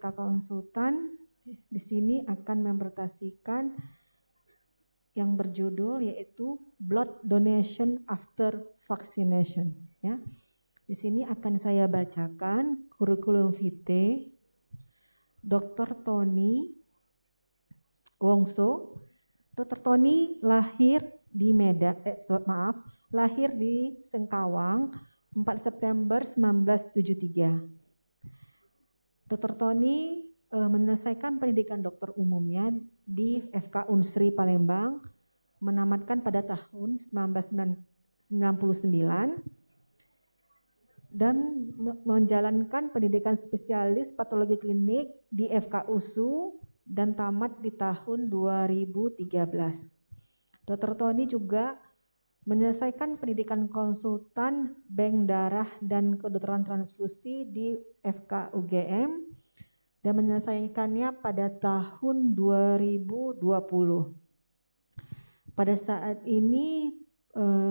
FK Konsultan di sini akan mempresentasikan yang berjudul yaitu Blood Donation After Vaccination. Ya. Di sini akan saya bacakan kurikulum vitae Dr. Tony Wongso. Dr. Tony lahir di lahir di Sengkawang 4 September 1973. Dr. Tony menyelesaikan pendidikan dokter umumnya di FK Unsri Palembang, menamatkan pada tahun 1999 dan menjalankan pendidikan spesialis patologi klinik di FK USU dan tamat di tahun 2013. Dr. Tony juga menyelesaikan pendidikan konsultan bank darah dan kedokteran transfusi di FK UGM dan menyelesaikannya pada tahun 2020. Pada saat ini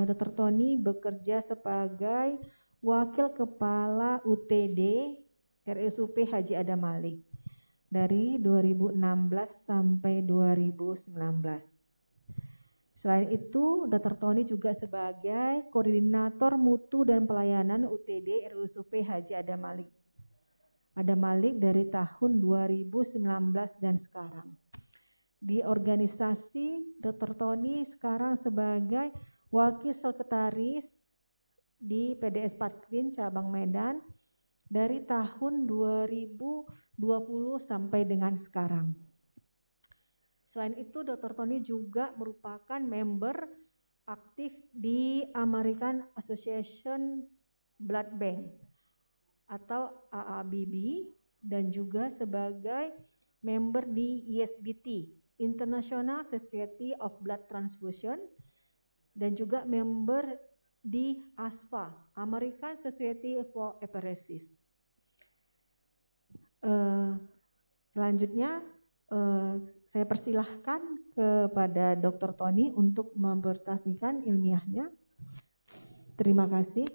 Dr. Tony bekerja sebagai Wakil Kepala UTD RSUP Haji Adam Malik dari 2016 sampai 2019. Selain itu, Dr. Tony juga sebagai Koordinator Mutu dan Pelayanan UTD RSUP Haji Adam Malik. Adam Malik dari tahun 2019 dan sekarang. Di organisasi, Dr. Tony sekarang sebagai Wakil Sekretaris di PDS Patkrin Cabang Medan dari tahun 2020 sampai dengan sekarang. Selain itu, Dr. Tony juga merupakan member aktif di American Association Blood Bank atau AABB dan juga sebagai member di ISBT, International Society of Blood Transfusion, dan juga member di ASFA, American Society for Apheresis. Selanjutnya, saya persilahkan kepada Dr. Tony untuk mempresentasikan ilmiahnya. Terima kasih.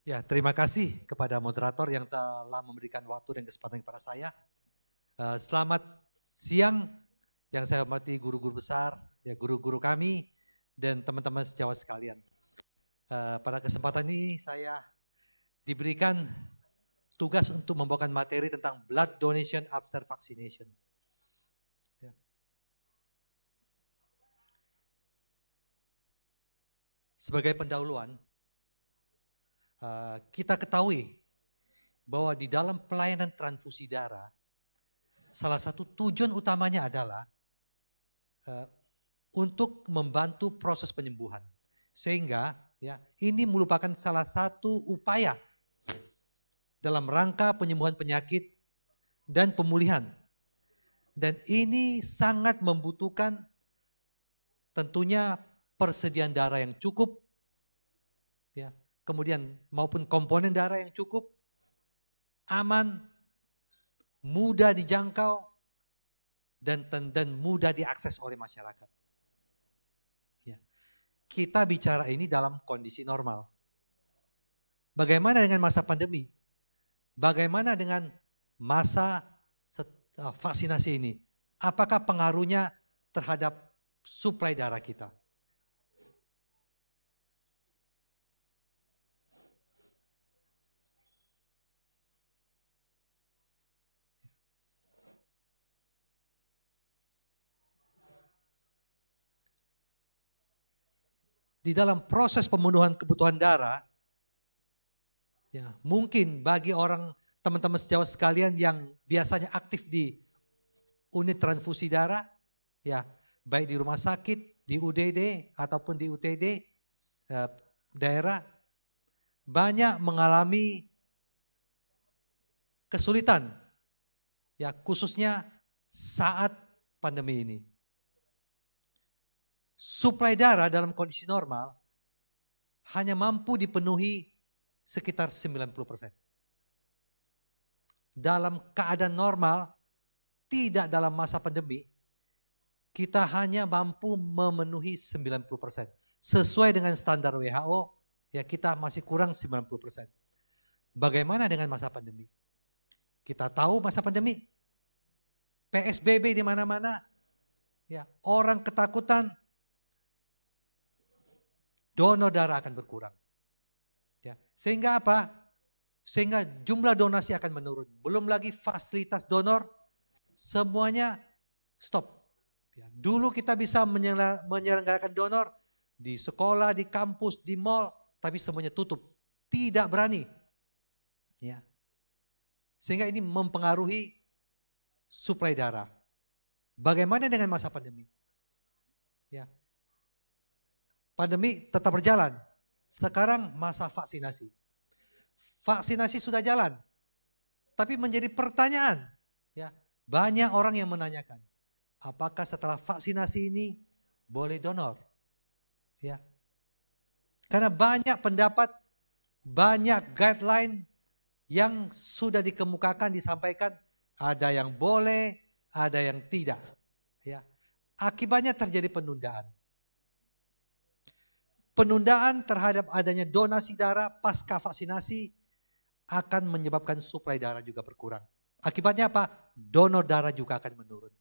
Ya, terima kasih kepada moderator yang telah memberikan waktu dan kesempatan kepada saya. Selamat siang yang saya hormati guru-guru besar, ya guru-guru kami dan teman-teman sejawat sekalian. Pada kesempatan ini saya diberikan tugas untuk membawakan materi tentang blood donation after vaccination. Ya. Sebagai pendahuluan, kita ketahui bahwa di dalam pelayanan transfusi darah, salah satu tujuan utamanya adalah untuk membantu proses penyembuhan. Sehingga ya, ini merupakan salah satu upaya dalam rangka penyembuhan penyakit dan pemulihan. Dan ini sangat membutuhkan tentunya persediaan darah yang cukup, ya, kemudian maupun komponen darah yang cukup, aman, mudah dijangkau, dan mudah diakses oleh masyarakat. Ya. Kita bicara ini dalam kondisi normal. Bagaimana dengan masa pandemi? Bagaimana dengan masa vaksinasi ini? Apakah pengaruhnya terhadap suplai darah kita? Di dalam proses pemenuhan kebutuhan darah, ya, mungkin bagi orang teman-teman sejawat sekalian yang biasanya aktif di unit transfusi darah, ya, baik di rumah sakit, di UDD ataupun di UTD daerah, banyak mengalami kesulitan, ya, khususnya saat pandemi ini. Suplai darah dalam kondisi normal hanya mampu dipenuhi sekitar 90%. dalam keadaan normal, tidak dalam masa pandemi, kita hanya mampu memenuhi 90%. Sesuai dengan standar WHO, ya kita masih kurang 90%. Bagaimana dengan masa pandemi? Kita tahu masa pandemi, PSBB di mana-mana, ya orang ketakutan, donor darah akan berkurang. Ya, sehingga apa? Sehingga jumlah donasi akan menurun. Belum lagi fasilitas donor, semuanya stop. Ya, dulu kita bisa menyelenggarakan donor di sekolah, di kampus, di mall, tapi semuanya tutup. Tidak berani. Ya. Sehingga ini mempengaruhi suplai darah. Bagaimana dengan masa pandemi? Ya. Pandemi tetap berjalan. Sekarang masa vaksinasi. Vaksinasi sudah jalan. Tapi menjadi pertanyaan, ya, banyak orang yang menanyakan, apakah setelah vaksinasi ini boleh donor? Ya. Karena banyak pendapat, banyak guideline yang sudah dikemukakan, disampaikan, ada yang boleh, ada yang tidak. Ya. Akibatnya terjadi penundaan. Penundaan terhadap adanya donasi darah pasca vaksinasi akan menyebabkan suplai darah juga berkurang. Akibatnya apa? Donor darah juga akan menurun.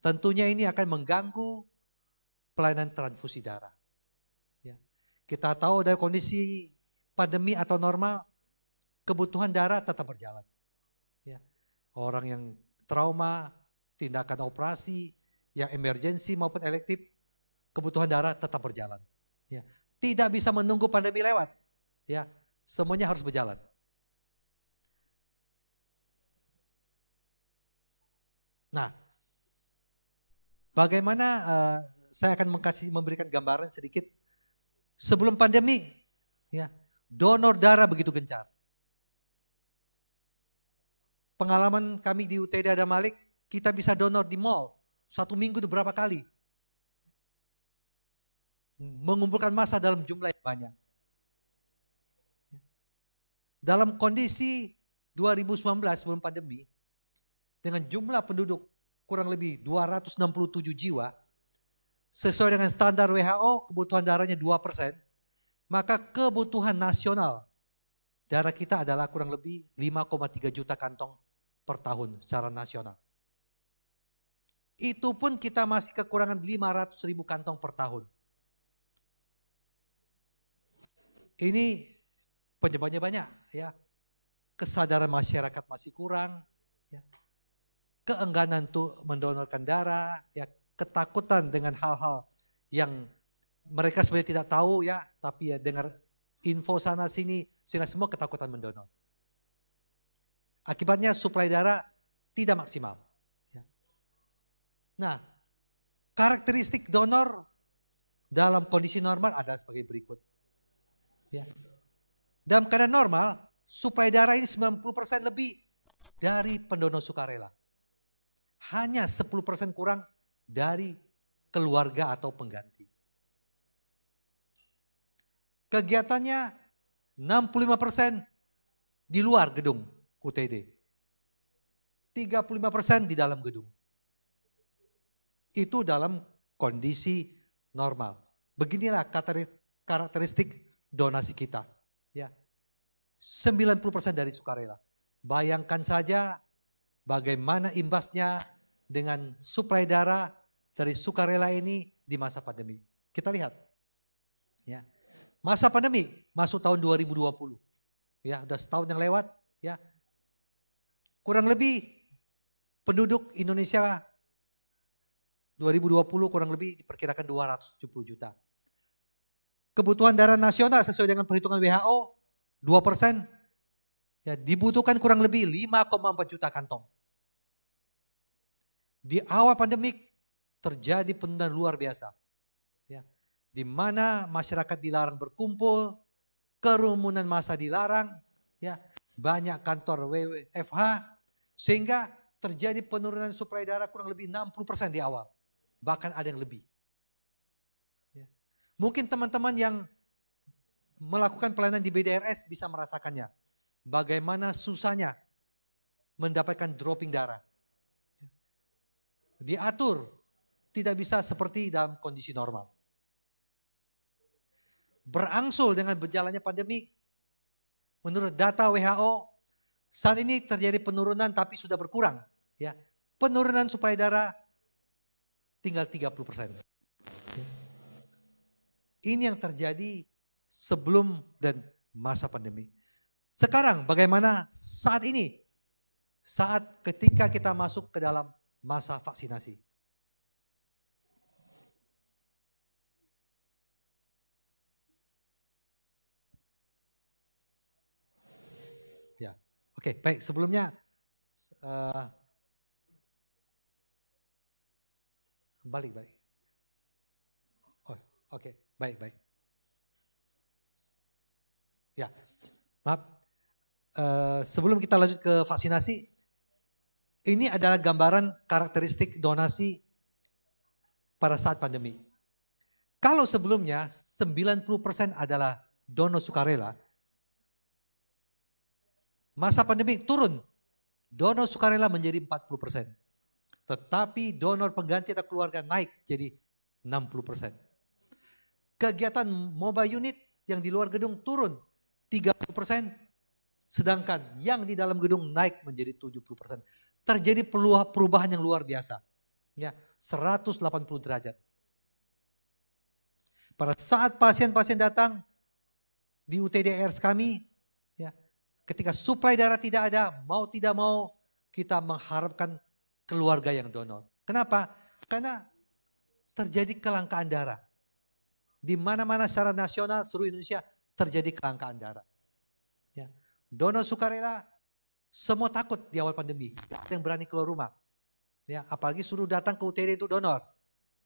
Tentunya ini akan mengganggu pelayanan transfusi darah. Ya. Kita tahu dari kondisi pandemi atau normal, kebutuhan darah tetap berjalan. Ya. Orang yang trauma, tindakan operasi, yang emergensi maupun elektif, kebutuhan darah tetap berjalan. Ya. Tidak bisa menunggu pandemi lewat. Ya. Semuanya harus berjalan. Nah, bagaimana saya akan memberikan gambaran sedikit. Sebelum pandemi, ya, donor darah begitu gencar. Pengalaman kami di UTD Adam Malik, kita bisa donor di mall. 1 minggu itu berapa kali? Mengumpulkan massa dalam jumlah yang banyak. Dalam kondisi 2019 sebelum pandemi, dengan jumlah penduduk kurang lebih 267 jiwa, sesuai dengan standar WHO, kebutuhan darahnya 2%, maka kebutuhan nasional darah kita adalah kurang lebih 5,3 juta kantong per tahun secara nasional. Itu pun kita masih kekurangan 500.000 kantong per tahun. Ini penyebabnya banyak, ya. Kesadaran masyarakat masih kurang, ya. Keengganan untuk mendonorkan darah, ya, ketakutan dengan hal-hal yang mereka sebenarnya tidak tahu, ya, tapi ya dengar info sana sini sehingga semua ketakutan mendonor. Akibatnya suplai darah tidak maksimal. Ya. Nah, karakteristik donor dalam kondisi normal ada sebagai berikut. Ya. Dalam keadaan normal, suplai darah ini 90% lebih dari pendonor sukarela. Hanya 10% kurang dari keluarga atau pengganti. Kegiatannya 65% di luar gedung UTD. 35% di dalam gedung. Itu dalam kondisi normal. Beginilah karakteristik donasi kita. Ya. 90% dari sukarela. Bayangkan saja bagaimana imbasnya dengan suplai darah dari sukarela ini di masa pandemi. Kita lihat. Ya. Masa pandemi masuk tahun 2020. Ya, udah setahun yang lewat, ya. Kurang lebih penduduk Indonesia 2020 kurang lebih diperkirakan 270 juta. Kebutuhan darah nasional sesuai dengan perhitungan WHO 2%, ya, dibutuhkan kurang lebih 5,4 juta kantong. Di awal pandemik terjadi penundaan luar biasa, ya, di mana masyarakat dilarang berkumpul, kerumunan massa dilarang, ya, banyak kantor WFH, sehingga terjadi penurunan suplai darah kurang lebih 60% di awal, bahkan ada yang lebih. Mungkin teman-teman yang melakukan pelayanan di BDRS bisa merasakannya. Bagaimana susahnya mendapatkan dropping darah. Diatur, tidak bisa seperti dalam kondisi normal. Berangsur dengan berjalannya pandemi, menurut data WHO, saat ini terjadi penurunan tapi sudah berkurang. Ya, penurunan suplai darah tinggal 30%. Ini yang terjadi sebelum dan masa pandemi. Sekarang bagaimana saat ini? Saat ketika kita masuk ke dalam masa vaksinasi. Ya, oke, baik. Sebelumnya balik. Oh, oke, baik. Ya, maaf. Sebelum kita lanjut ke vaksinasi, ini adalah gambaran karakteristik donasi pada saat pandemi. Kalau sebelumnya 90% adalah donor sukarela, masa pandemi turun, donor sukarela menjadi 40%. Tetapi donor pengganti atau keluarga naik jadi 60%. Kegiatan mobile unit yang di luar gedung turun 30%, sedangkan yang di dalam gedung naik menjadi 70%. Terjadi perubahan yang luar biasa. Ya, 180 derajat. Pada saat pasien-pasien datang di UTDRS kami, ya, ketika suplai darah tidak ada, mau tidak mau kita mengharapkan keluarga yang donor. Kenapa? Karena terjadi kelangkaan darah. Di mana-mana secara nasional seluruh Indonesia terjadi kelangkaan darah. Ya. Donor sukarela semua takut di awal pandemi, tidak ada yang berani keluar rumah. Ya, apalagi suruh datang ke UTD itu donor.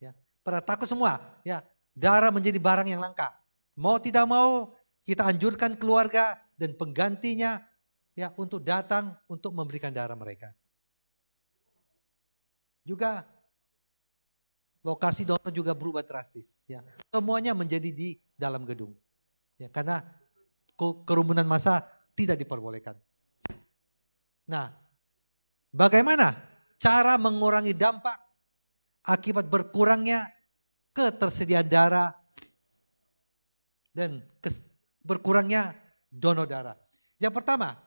Ya, pada takut semua. Ya, darah menjadi barang yang langka. Mau tidak mau kita anjurkan keluarga dan penggantinya ya untuk datang untuk memberikan darah mereka. Juga lokasi donor juga berubah drastis. Ya, semuanya menjadi di dalam gedung. Ya, karena kerumunan massa tidak diperbolehkan. Nah, bagaimana cara mengurangi dampak akibat berkurangnya ketersediaan darah dan berkurangnya donor darah? Yang pertama,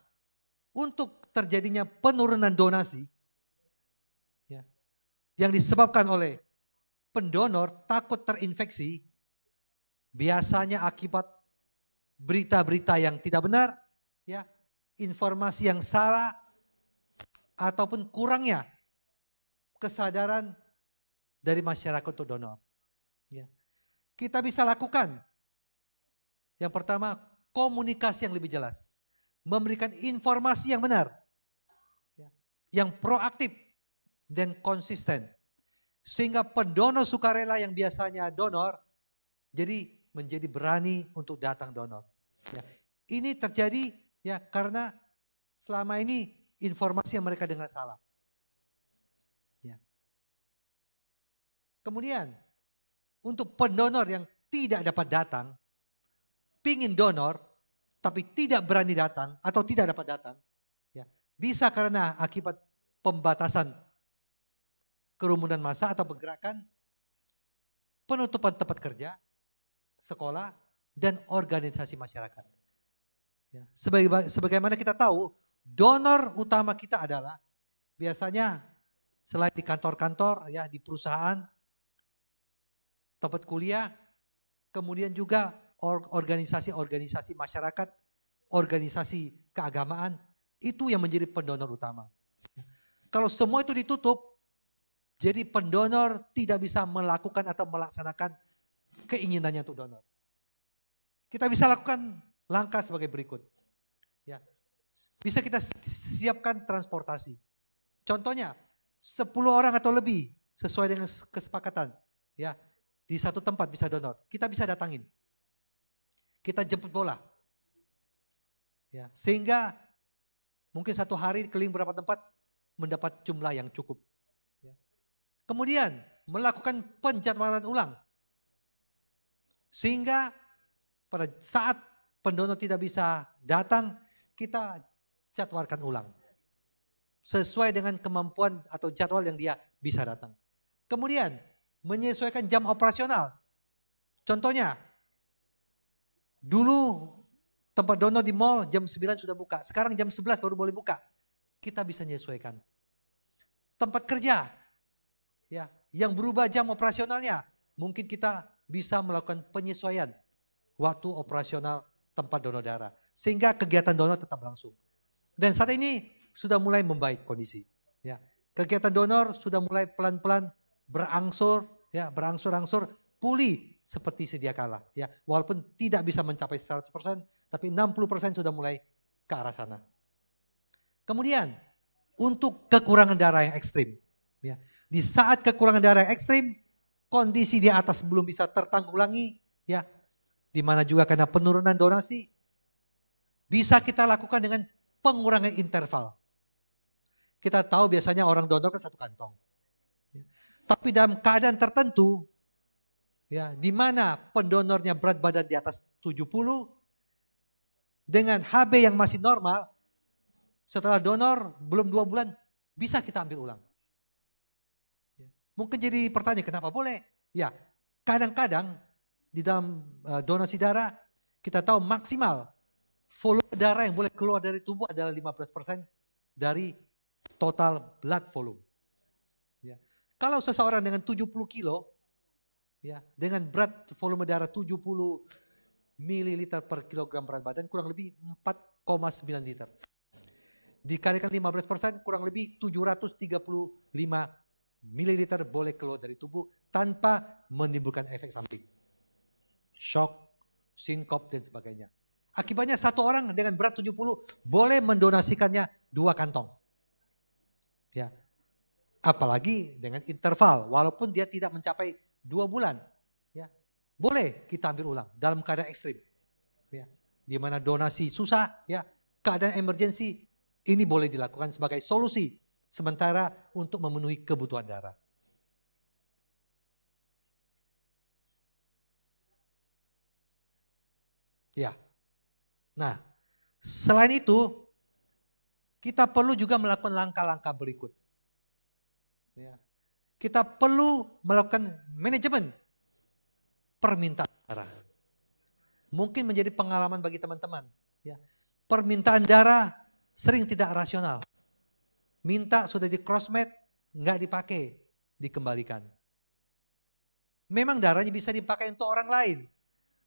untuk terjadinya penurunan donasi ya, yang disebabkan oleh pendonor takut terinfeksi, biasanya akibat berita-berita yang tidak benar, ya, informasi yang salah, ataupun kurangnya kesadaran dari masyarakat untuk donor. Ya. Kita bisa lakukan, yang pertama, komunikasi yang lebih jelas, memberikan informasi yang benar, ya, yang proaktif dan konsisten, sehingga pendonor sukarela yang biasanya donor, jadi menjadi berani untuk datang donor. Ya. Ini terjadi ya karena selama ini informasi yang mereka dengar salah. Ya. Kemudian untuk pendonor yang tidak dapat datang, pingin donor tapi tidak berani datang atau tidak dapat datang, ya, bisa karena akibat pembatasan kerumunan massa atau pergerakan, penutupan tempat kerja, sekolah, dan organisasi masyarakat. Ya, sebagaimana kita tahu, donor utama kita adalah biasanya selain di kantor-kantor, ya, di perusahaan, tempat kuliah, kemudian juga organisasi-organisasi masyarakat, organisasi keagamaan, itu yang menjadi pendonor utama. Kalau semua itu ditutup, jadi pendonor tidak bisa melakukan atau melaksanakan keinginannya untuk donor. Kita bisa lakukan langkah sebagai berikut. Ya. Bisa kita siapkan transportasi. Contohnya 10 orang atau lebih sesuai dengan kesepakatan. Ya, di satu tempat bisa donor. Kita bisa datangin. Kita jemput bola. Ya, sehingga mungkin satu hari keliling beberapa tempat mendapat jumlah yang cukup. Ya. Kemudian melakukan penjadwalan ulang. Sehingga pada saat pendonor tidak bisa datang, kita jadwalkan ulang. sesuai dengan kemampuan atau jadwal yang dia bisa datang. Kemudian menyesuaikan jam operasional. Contohnya, dulu tempat donor di mall jam 9 sudah buka, sekarang jam 11 baru boleh buka. Kita bisa menyesuaikan. Tempat kerja, ya, yang berubah jam operasionalnya, mungkin kita bisa melakukan penyesuaian waktu operasional tempat donor darah, sehingga kegiatan donor tetap berlangsung. Dan saat ini sudah mulai membaik kondisi. Ya, kegiatan donor sudah mulai pelan-pelan berangsur, ya, berangsur-angsur pulih seperti sedia kala. Ya, walaupun tidak bisa mencapai 100%, tapi 60% sudah mulai ke arah sana. Kemudian untuk kekurangan darah yang ekstrim, ya, di saat kekurangan darah yang ekstrim, kondisi di atas belum bisa tertanggulangi, ya, di mana juga karena penurunan donasi, bisa kita lakukan dengan pengurangan interval. Kita tahu biasanya orang donor kan satu kantong, ya. Tapi dalam keadaan tertentu, ya, di mana pendonornya berat badan di atas 70, dengan HB yang masih normal, setelah donor belum 2 bulan bisa kita ambil ulang. Mungkin jadi pertanyaan, kenapa boleh? Ya, kadang-kadang di dalam donasi darah kita tahu maksimal volume darah yang boleh keluar dari tubuh adalah 15% dari total blood volume. Ya. Kalau seseorang dengan 70 kilo, ya, dengan berat volume darah 70 mililiter per kilogram berat badan, kurang lebih 4,9 liter. Dikalikan 15% kurang lebih 735 mililiter boleh keluar dari tubuh tanpa menimbulkan efek samping. Shock, sinkop dan sebagainya. Akibatnya satu orang dengan berat 70 boleh mendonasikannya 2 kantong. Ya. Apalagi dengan interval walaupun dia tidak mencapai 2 bulan. Ya. Boleh kita ambil ulang dalam keadaan ekstrim. Ya. Di mana donasi susah, ya, keadaan emergensi, ini boleh dilakukan sebagai solusi sementara untuk memenuhi kebutuhan darah. Ya. Nah, selain itu kita perlu juga melakukan langkah-langkah berikut. Ya. Kita perlu melakukan manajemen permintaan darah. Mungkin menjadi pengalaman bagi teman-teman. Ya. Permintaan darah sering tidak rasional. Minta sudah di crossmatch, nggak dipakai, dikembalikan. Memang darahnya bisa dipakai untuk orang lain,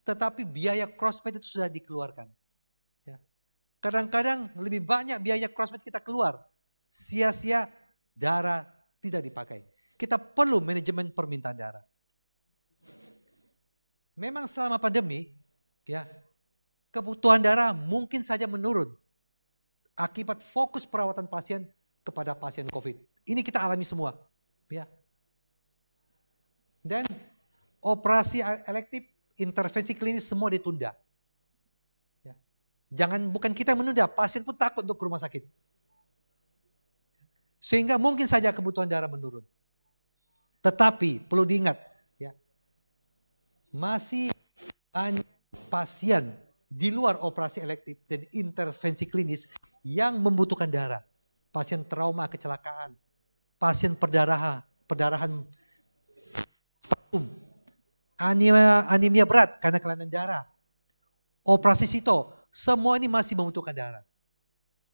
tetapi biaya crossmatch itu sudah dikeluarkan. Ya. Kadang-kadang lebih banyak biaya crossmatch kita keluar, sia-sia darah tidak dipakai. Kita perlu manajemen permintaan darah. Memang selama pandemi, ya, kebutuhan darah mungkin saja menurun akibat fokus perawatan pasien kepada pasien COVID. Ini kita alami semua, ya. Dan operasi elektif, intervensi klinis semua ditunda. Ya. Bukan kita menunda, pasien pun takut untuk ke rumah sakit. Sehingga mungkin saja kebutuhan darah menurun. Tetapi perlu diingat, ya, masih banyak pasien di luar operasi elektif dan intervensi klinis yang membutuhkan darah. Pasien trauma kecelakaan, pasien perdarahan anemia berat karena kelainan darah, operasi sito, semua ini masih membutuhkan darah.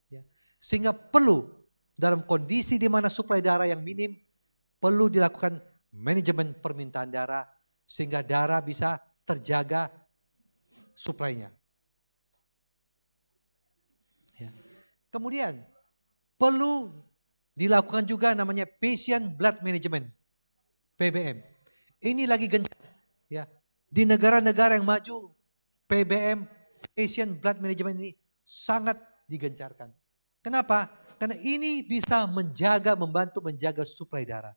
Ya. Sehingga perlu dalam kondisi di mana suplai darah yang minim, perlu dilakukan manajemen permintaan darah sehingga darah bisa terjaga suplainya. Ya. Kemudian perlu dilakukan juga namanya Patient Blood Management, PBM. Ini lagi gencar, ya. Di negara-negara yang maju, PBM, Patient Blood Management ini sangat digencarkan. Kenapa? Karena ini bisa membantu menjaga suplai darah.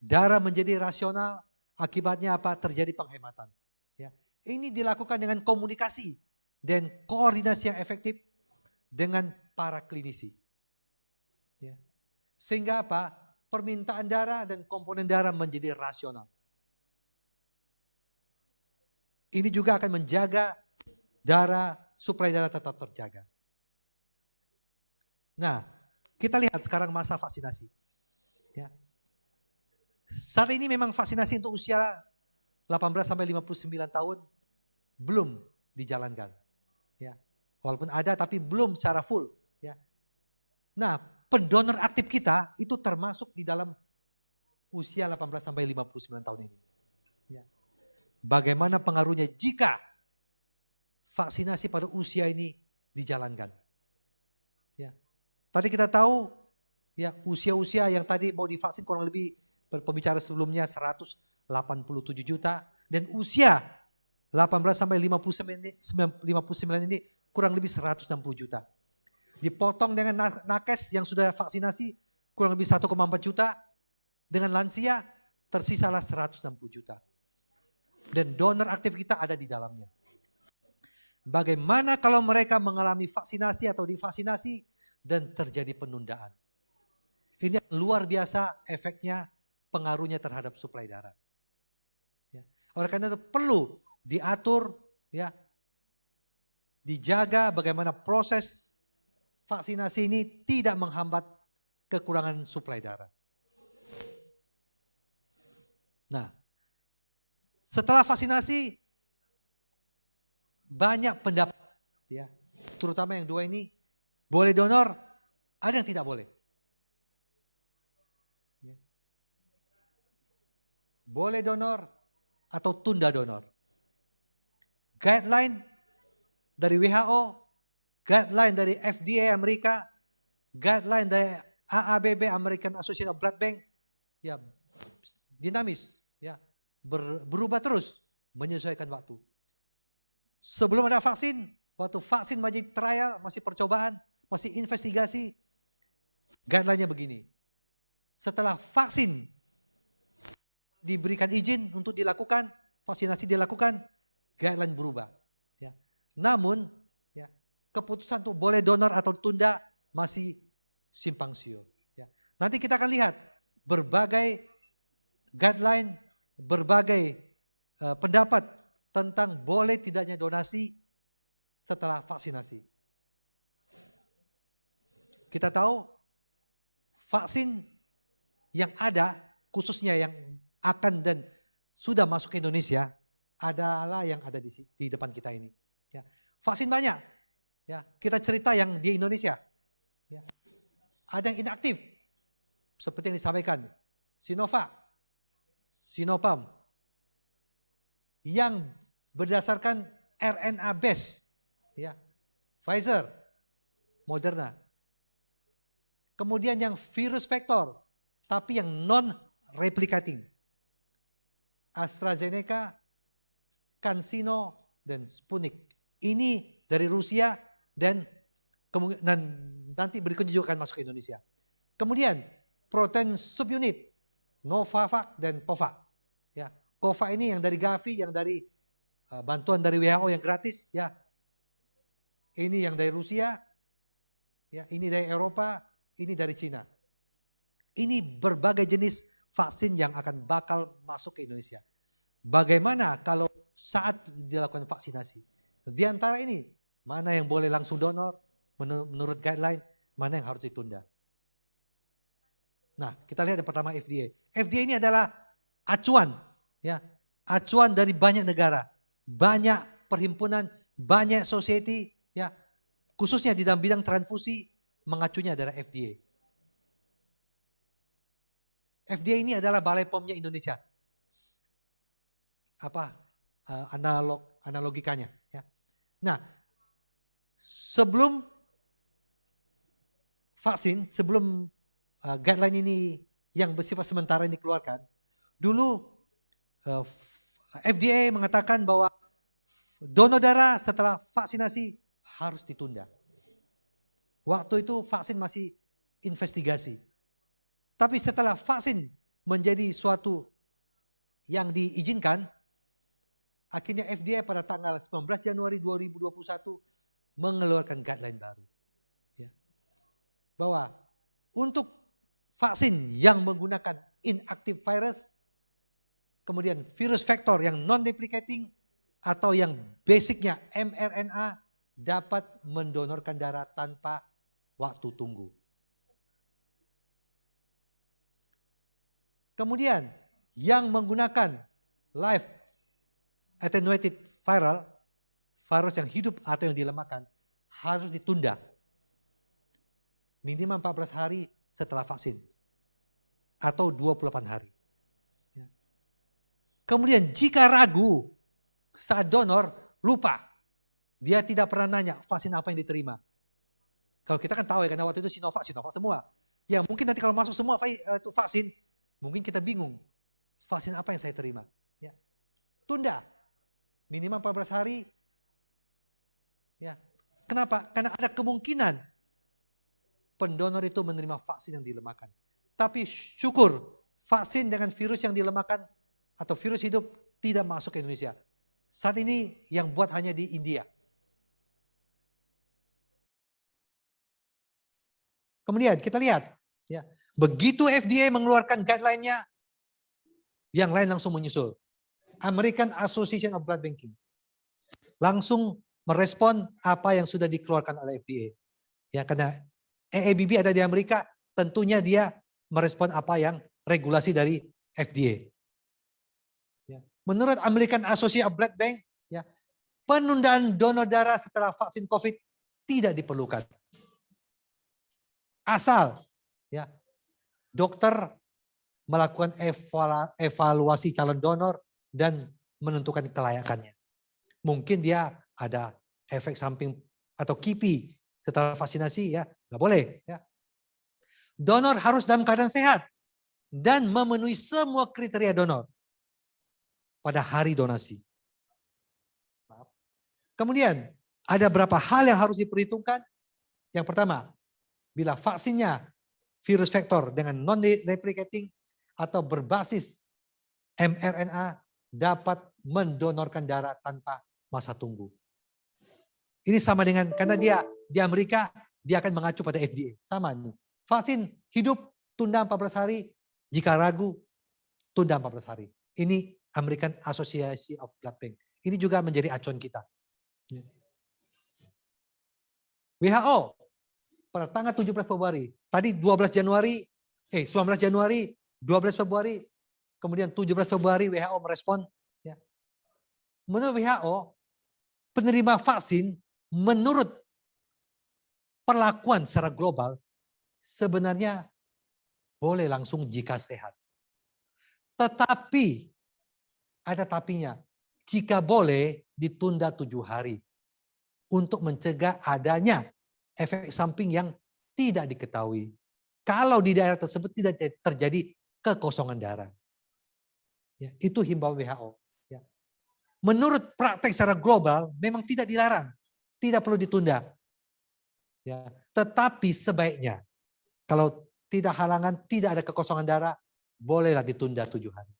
Darah menjadi rasional, akibatnya apa? Terjadi penghematan. Ya. Ini dilakukan dengan komunikasi dan koordinasi yang efektif dengan para klinisi. Ya. Sehingga apa? Permintaan darah dan komponen darah menjadi rasional. Ini juga akan menjaga suplai darah tetap terjaga. Nah, Kita lihat sekarang masa vaksinasi. Ya. Saat ini memang vaksinasi untuk usia 18 sampai 59 tahun belum dijalankan. Ya. Walaupun ada tapi belum secara full. Ya. Nah, pendonor aktif kita itu termasuk di dalam usia 18 sampai 59 tahun ini. Ya. Bagaimana pengaruhnya jika vaksinasi pada usia ini dijalankan? Ya. Tadi kita tahu ya usia-usia yang tadi mau divaksin kurang lebih pembicara sebelumnya 187 juta dan usia 18 sampai 59 ini kurang lebih 160 juta. Dipotong dengan nakes yang sudah vaksinasi kurang lebih 1,4 juta, dengan lansia tersisalah 160 juta. Dan donor aktif kita ada di dalamnya. Bagaimana kalau mereka mengalami vaksinasi atau divaksinasi dan terjadi penundaan? Ini luar biasa efeknya, pengaruhnya terhadap suplai darah. Ya. Oleh karena itu perlu diatur, ya, dijaga bagaimana proses vaksinasi ini tidak menghambat kekurangan suplai darah. Nah, setelah vaksinasi banyak pendapat, ya, terutama yang dua ini, boleh donor, ada yang tidak boleh. Ya. Boleh donor atau tunda donor. Guideline dari WHO, guideline dari FDA Amerika, guideline dari AABB American Association of Blood Bank, ya dinamis, ya berubah terus menyesuaikan waktu. Sebelum ada vaksin, waktu vaksin masih trial, masih percobaan, masih investigasi, guideline-nya begini. Setelah vaksin diberikan izin untuk dilakukan, vaksinasi dilakukan, guideline berubah. Ya. Namun, ya, keputusan untuk boleh donor atau tunda masih simpang siur. Ya. Nanti kita akan lihat berbagai guideline, berbagai pendapat tentang boleh tidaknya donasi setelah vaksinasi. Kita tahu vaksin yang ada, khususnya yang akan dan sudah masuk ke Indonesia, adalah yang ada di depan kita ini. Ya. Vaksin banyak. Ya, kita cerita yang di Indonesia. Ya. Ada yang inaktif, seperti yang disampaikan, Sinovac, Sinopharm, yang berdasarkan RNA base, ya, Pfizer, Moderna. Kemudian yang virus vektor, tapi yang non-replicating, AstraZeneca, CanSino, dan Sputnik. Ini dari Rusia dan nanti berikutnya juga akan masuk ke Indonesia. Kemudian protein subunit, Novavax dan Covax. Ya, Covax ini yang dari Gavi, yang dari bantuan dari WHO yang gratis. Ya, ini yang dari Rusia, ya, ini dari Eropa, ini dari Cina. Ini berbagai jenis vaksin yang akan bakal masuk ke Indonesia. Bagaimana kalau saat dilakukan vaksinasi? Di antara ini, mana yang boleh langsung donor menurut guideline, mana yang harus ditunda. Nah, kita lihat yang pertama FDA. FDA ini adalah acuan, ya, acuan dari banyak negara, banyak perhimpunan, banyak society, ya, khususnya di dalam bidang transfusi, mengacunya adalah FDA. FDA ini adalah Balai POM-nya Indonesia. Analogikanya, ya. Nah, sebelum vaksin, sebelum guideline ini yang bersifat sementara ini dikeluarkan, dulu FDA mengatakan bahwa donor darah setelah vaksinasi harus ditunda. Waktu itu vaksin masih investigasi. Tapi setelah vaksin menjadi suatu yang diizinkan, akhirnya FDA pada tanggal 19 Januari 2021 mengeluarkan guideline baru. Ya. Bahwa untuk vaksin yang menggunakan inactive virus, kemudian virus vektor yang non-replicating, atau yang basicnya mRNA, dapat mendonorkan darah tanpa waktu tunggu. Kemudian yang menggunakan live attenuated virus yang hidup atau yang dilemahkan harus ditunda minimal 14 hari setelah vaksin atau 28 hari. Kemudian jika ragu saat donor, lupa. Dia tidak pernah nanya vaksin apa yang diterima. Kalau kita kan tahu ya, karena waktu itu Sinovac semua. Ya mungkin nanti kalau masuk semua vaksin, mungkin kita bingung. Vaksin apa yang saya terima? Ya. Tunda. Minimal 14 hari. Ya. Kenapa? Karena ada kemungkinan pendonor itu menerima vaksin yang dilemahkan. Tapi syukur, vaksin dengan virus yang dilemahkan atau virus hidup tidak masuk ke Indonesia. Saat ini yang buat hanya di India. Kemudian kita lihat, ya, begitu FDA mengeluarkan guideline-nya, yang lain langsung menyusul. American Association of Blood Banking langsung merespon apa yang sudah dikeluarkan oleh FDA. Ya, karena AABB ada di Amerika, tentunya dia merespon apa yang regulasi dari FDA. Ya. Menurut American Association of Blood Bank, ya, penundaan donor darah setelah vaksin COVID tidak diperlukan. Asal ya dokter melakukan evaluasi calon donor dan menentukan kelayakannya. Mungkin dia ada efek samping atau KIPI setelah vaksinasi, ya nggak boleh. Ya. Donor harus dalam keadaan sehat dan memenuhi semua kriteria donor pada hari donasi. Kemudian ada beberapa hal yang harus diperhitungkan. Yang pertama, bila vaksinnya virus vektor dengan non-replicating atau berbasis mRNA dapat mendonorkan darah tanpa masa tunggu. Ini sama dengan, karena dia di Amerika, dia akan mengacu pada FDA. Sama nih. Vaksin hidup tunda 14 hari, jika ragu tunda 14 hari. Ini American Association of Blood Bank. Ini juga menjadi acuan kita. WHO pada tanggal 17 Februari, tadi 19 Januari, 12 Februari, kemudian 17 Februari WHO merespon. Ya. Menurut WHO, penerima vaksin menurut perlakuan secara global sebenarnya boleh langsung jika sehat. Tetapi, ada tapinya, jika boleh ditunda 7 hari untuk mencegah adanya efek samping yang tidak diketahui. Kalau di daerah tersebut tidak terjadi kekosongan darah. Ya, itu himbauan WHO. Ya. Menurut praktek secara global memang tidak dilarang. Tidak perlu ditunda. Ya. Tetapi sebaiknya kalau tidak halangan, tidak ada kekosongan darah, bolehlah ditunda 7 hari.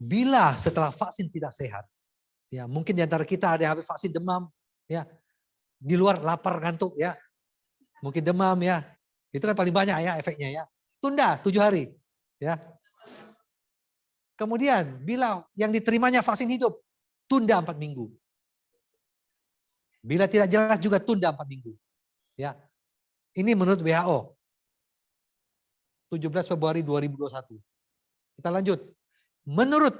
Bila setelah vaksin tidak sehat, ya mungkin di antara kita ada yang habis vaksin demam, ya di luar lapar ngantuk, ya mungkin demam, ya itu kan paling banyak ya efeknya, ya tunda 7 hari, ya. Kemudian bila yang diterimanya vaksin hidup, tunda 4 minggu. Bila tidak jelas juga tunda 4 minggu, ya. Ini menurut WHO 17 Februari 2021. Kita lanjut. Menurut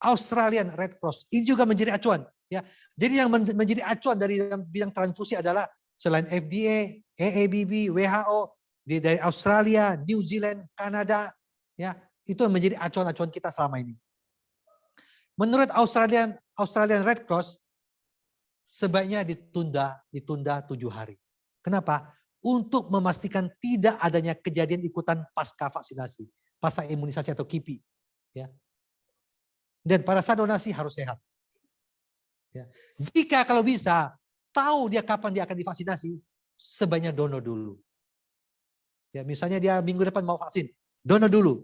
Australian Red Cross, ini juga menjadi acuan. Ya, jadi yang menjadi acuan dari bidang transfusi adalah selain FDA, AABB, WHO, dari Australia, New Zealand, Kanada, ya itu menjadi acuan-acuan kita selama ini. Menurut Australian Red Cross, sebaiknya ditunda 7 hari. Kenapa? Untuk memastikan tidak adanya kejadian ikutan pasca vaksinasi, pasca imunisasi atau KIPI. Ya. Dan pada saat donasi harus sehat. Ya. Jika kalau bisa, tahu dia kapan dia akan divaksinasi, sebaiknya donor dulu. Ya, misalnya dia minggu depan mau vaksin, donor dulu.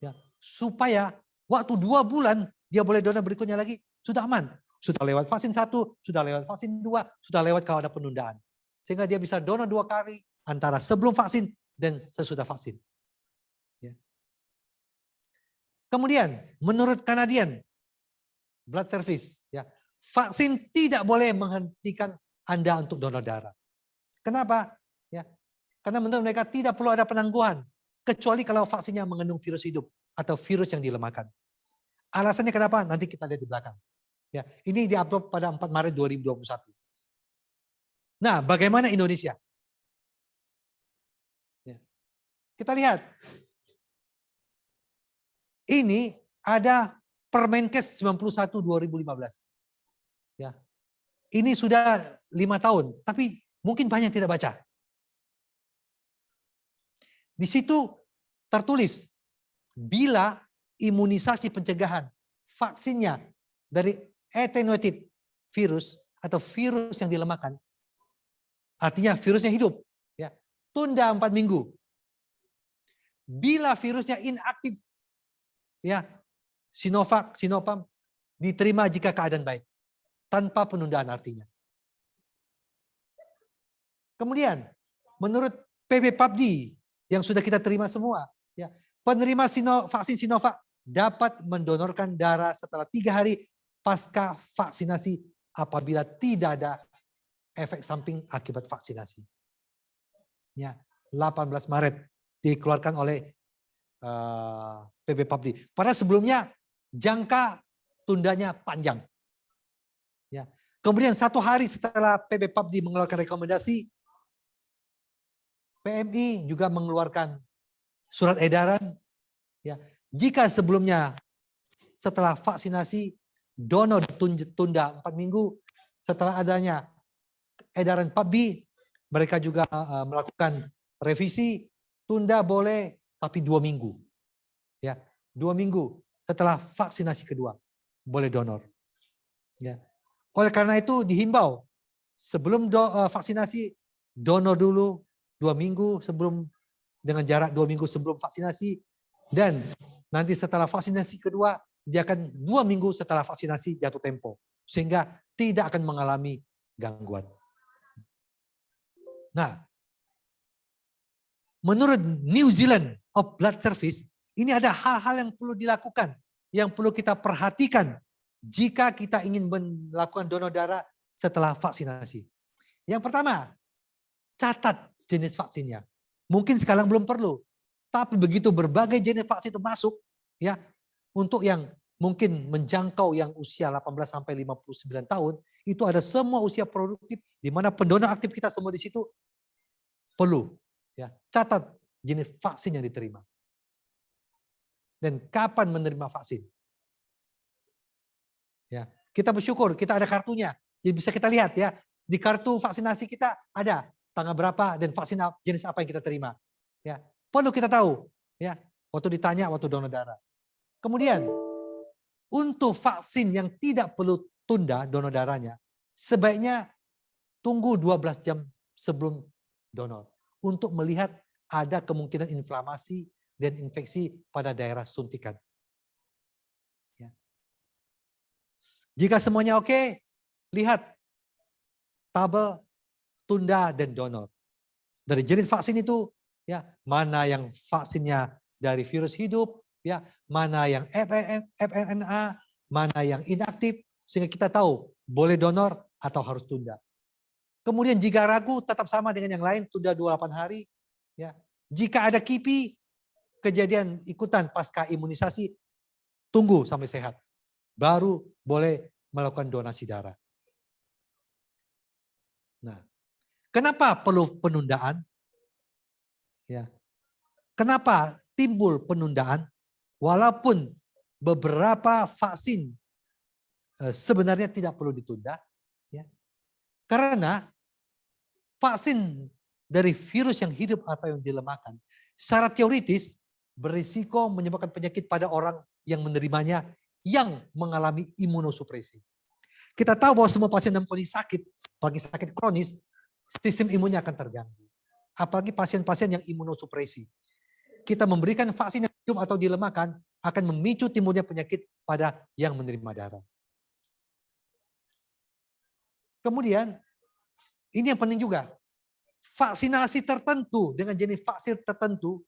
Ya, supaya waktu 2 bulan dia boleh donor berikutnya lagi, sudah aman. Sudah lewat vaksin 1, sudah lewat vaksin 2, sudah lewat kalau ada penundaan. Sehingga dia bisa donor 2 kali antara sebelum vaksin dan sesudah vaksin. Ya. Kemudian menurut Canadian Blood Service, ya, vaksin tidak boleh menghentikan Anda untuk donor darah. Kenapa? Ya, Karena menurut mereka tidak perlu ada penangguhan. Kecuali kalau vaksinnya mengandung virus hidup atau virus yang dilemahkan. Alasannya kenapa? Nanti kita lihat di belakang. Ya, ini diupload pada 4 Maret 2021. Nah, bagaimana Indonesia? Ya. Kita lihat. Ini ada Permenkes 91 2015. Ya. Ini sudah 5 tahun, tapi mungkin banyak yang tidak baca. Di situ tertulis, bila imunisasi pencegahan vaksinnya dari attenuated virus atau virus yang dilemahkan, artinya virusnya hidup, ya, tunda 4 minggu. Bila virusnya inaktif, ya, Sinovac, Sinopharm diterima jika keadaan baik, tanpa penundaan artinya. Kemudian, menurut PB PABDI yang sudah kita terima semua, ya, penerima vaksin Sinovac dapat mendonorkan darah setelah 3 hari pasca vaksinasi apabila tidak ada efek samping akibat vaksinasi. Ya, 18 Maret dikeluarkan oleh PB PABDI. Padahal sebelumnya jangka tundanya panjang. Ya. Kemudian 1 hari setelah PB PABDI mengeluarkan rekomendasi, PMI juga mengeluarkan surat edaran. Ya, jika sebelumnya setelah vaksinasi donor tunda 4 minggu, setelah adanya edaran PABDI, mereka juga melakukan revisi, tunda boleh tapi 2 minggu. Ya, 2 minggu setelah vaksinasi kedua boleh donor. Ya. Oleh karena itu dihimbau sebelum vaksinasi donor dulu 2 minggu sebelum, dengan jarak 2 minggu sebelum vaksinasi, dan nanti setelah vaksinasi kedua dia akan 2 minggu setelah vaksinasi jatuh tempo sehingga tidak akan mengalami gangguan. Nah, menurut New Zealand of Blood Service, ini ada hal-hal yang perlu dilakukan, yang perlu kita perhatikan jika kita ingin melakukan donor darah setelah vaksinasi. Yang pertama, catat jenis vaksinnya. Mungkin sekarang belum perlu, tapi begitu berbagai jenis vaksin itu masuk, ya, untuk yang mungkin menjangkau yang usia 18 sampai 59 tahun, itu ada semua usia produktif di mana pendonor aktif kita semua di situ perlu, ya, catat jenis vaksin yang diterima dan kapan menerima vaksin. Ya, kita bersyukur kita ada kartunya, jadi bisa kita lihat, ya, di kartu vaksinasi kita ada tanggal berapa dan vaksin jenis apa yang kita terima. Ya, perlu kita tahu, ya, waktu ditanya waktu donor darah. Kemudian untuk vaksin yang tidak perlu tunda donor darahnya, sebaiknya tunggu 12 jam sebelum donor untuk melihat ada kemungkinan inflamasi dan infeksi pada daerah suntikan. Ya. Jika semuanya oke, lihat tabel tunda dan donor. Dari jenis vaksin itu, ya, mana yang vaksinnya dari virus hidup, ya, mana yang mRNA, mana yang inaktif, sehingga kita tahu boleh donor atau harus tunda. Kemudian jika ragu tetap sama dengan yang lain, tunda 28 hari. Ya. Jika ada KIPI, kejadian ikutan pasca imunisasi, tunggu sampai sehat. Baru boleh melakukan donasi darah. Nah, kenapa perlu penundaan? Ya. Kenapa timbul penundaan? Walaupun beberapa vaksin sebenarnya tidak perlu ditunda, ya. Karena vaksin dari virus yang hidup atau yang dilemahkan, secara teoritis berisiko menyebabkan penyakit pada orang yang menerimanya yang mengalami imunosupresi. Kita tahu bahwa semua pasien dalam kondisi sakit, bagi sakit kronis, sistem imunnya akan terganggu. Apalagi pasien-pasien yang imunosupresi. Kita memberikan vaksin yang hidup atau dilemahkan akan memicu timbulnya penyakit pada yang menerima darah. Kemudian, ini yang penting juga, vaksinasi tertentu dengan jenis vaksin tertentu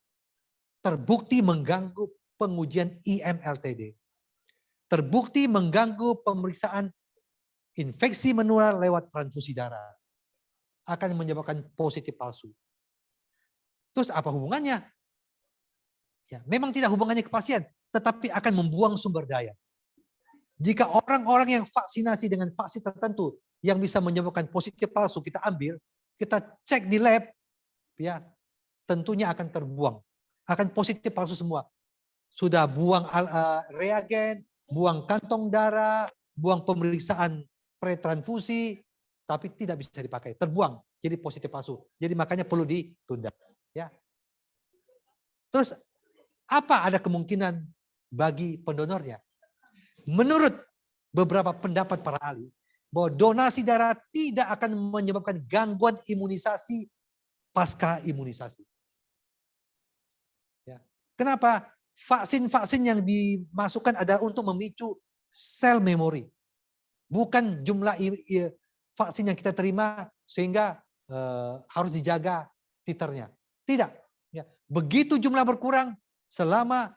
terbukti mengganggu pengujian IMLTD. Terbukti mengganggu pemeriksaan infeksi menular lewat transfusi darah. Akan menyebabkan positif palsu. Terus apa hubungannya? Ya, memang tidak hubungannya ke pasien, tetapi akan membuang sumber daya. Jika orang-orang yang vaksinasi dengan vaksin tertentu yang bisa menyebabkan positif palsu kita ambil, kita cek di lab, ya tentunya akan terbuang, akan positif palsu semua. Sudah buang reagen, buang kantong darah, buang pemeriksaan pretransfusi, tapi tidak bisa dipakai, terbuang, jadi positif palsu. Jadi makanya perlu ditunda. Ya. Terus apa ada kemungkinan bagi pendonornya? Menurut beberapa pendapat para ahli, bahwa donasi darah tidak akan menyebabkan gangguan imunisasi pasca imunisasi. Ya. Kenapa? Vaksin-vaksin yang dimasukkan adalah untuk memicu sel memori. Bukan jumlah vaksin yang kita terima sehingga harus dijaga titernya. Tidak. Ya. Begitu jumlah berkurang, selama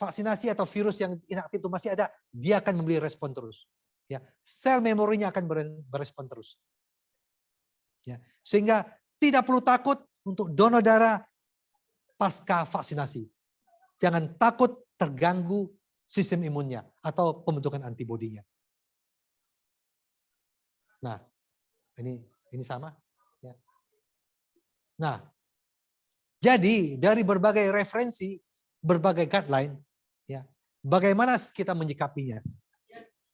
vaksinasi atau virus yang inaktif itu masih ada, dia akan memberi respon terus. Ya, sel memorinya akan berespon terus. Ya, sehingga tidak perlu takut untuk donor darah pasca vaksinasi. Jangan takut terganggu sistem imunnya atau pembentukan antibodinya. Nah, ini sama. Ya. Nah, jadi dari berbagai referensi, berbagai guideline, ya, bagaimana kita menyikapinya?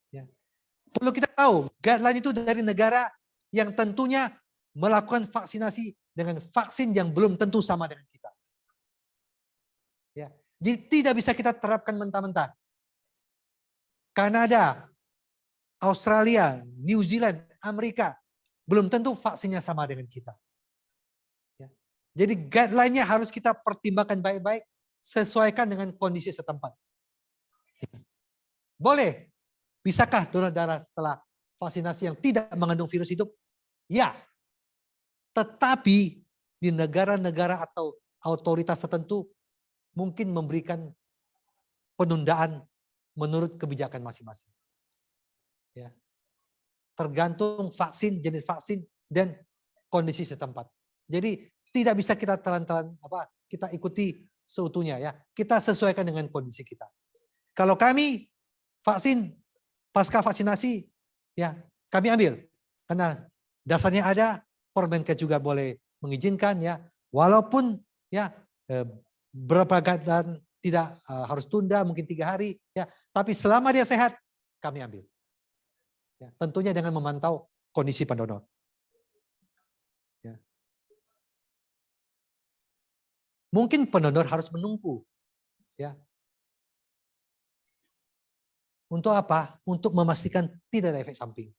Ya. Perlu kita tahu, guideline itu dari negara yang tentunya melakukan vaksinasi dengan vaksin yang belum tentu sama dengan kita. Ya. Jadi tidak bisa kita terapkan mentah-mentah. Kanada, Australia, New Zealand, Amerika, belum tentu vaksinnya sama dengan kita. Ya. Jadi guideline-nya harus kita pertimbangkan baik-baik, sesuaikan dengan kondisi setempat. Boleh. Bisakah donor darah setelah vaksinasi yang tidak mengandung virus hidup? Ya. Tetapi di negara-negara atau otoritas tertentu mungkin memberikan penundaan menurut kebijakan masing-masing. Ya. Tergantung vaksin, jenis vaksin, dan kondisi setempat. Jadi tidak bisa kita telan-telan kita ikuti seutuhnya ya. Kita sesuaikan dengan kondisi kita. Kalau kami vaksin pasca vaksinasi ya kami ambil karena dasarnya ada, Permenkes juga boleh mengizinkan ya. Walaupun ya beberapa keadaan tidak harus tunda mungkin 3 hari ya, tapi selama dia sehat kami ambil. Ya, tentunya dengan memantau kondisi pendonor. Ya. Mungkin pendonor harus menunggu. Ya. Untuk apa? Untuk memastikan tidak ada efek samping.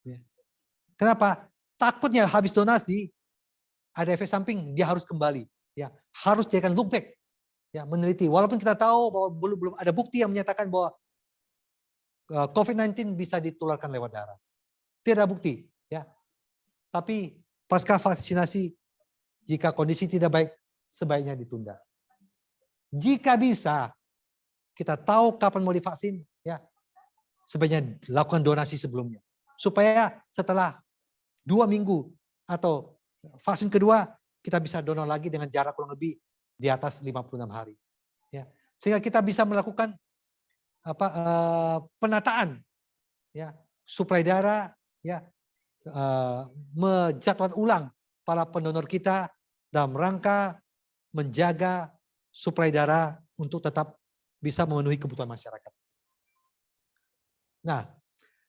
Ya. Kenapa? Takutnya habis donasi ada efek samping, dia harus kembali. Ya, harus dia akan look back. Ya, meneliti. Walaupun kita tahu bahwa belum ada bukti yang menyatakan bahwa COVID-19 bisa ditularkan lewat darah. Tidak ada bukti, ya. Tapi pasca vaksinasi, jika kondisi tidak baik, sebaiknya ditunda. Jika bisa, kita tahu kapan mau divaksin, ya, sebaiknya lakukan donasi sebelumnya. Supaya setelah 2 minggu atau vaksin kedua, kita bisa donor lagi dengan jarak kurang lebih di atas 56 hari. Ya. Sehingga kita bisa melakukan penataan ya suplai darah ya menjadwal ulang para pendonor kita dalam rangka menjaga suplai darah untuk tetap bisa memenuhi kebutuhan masyarakat. Nah,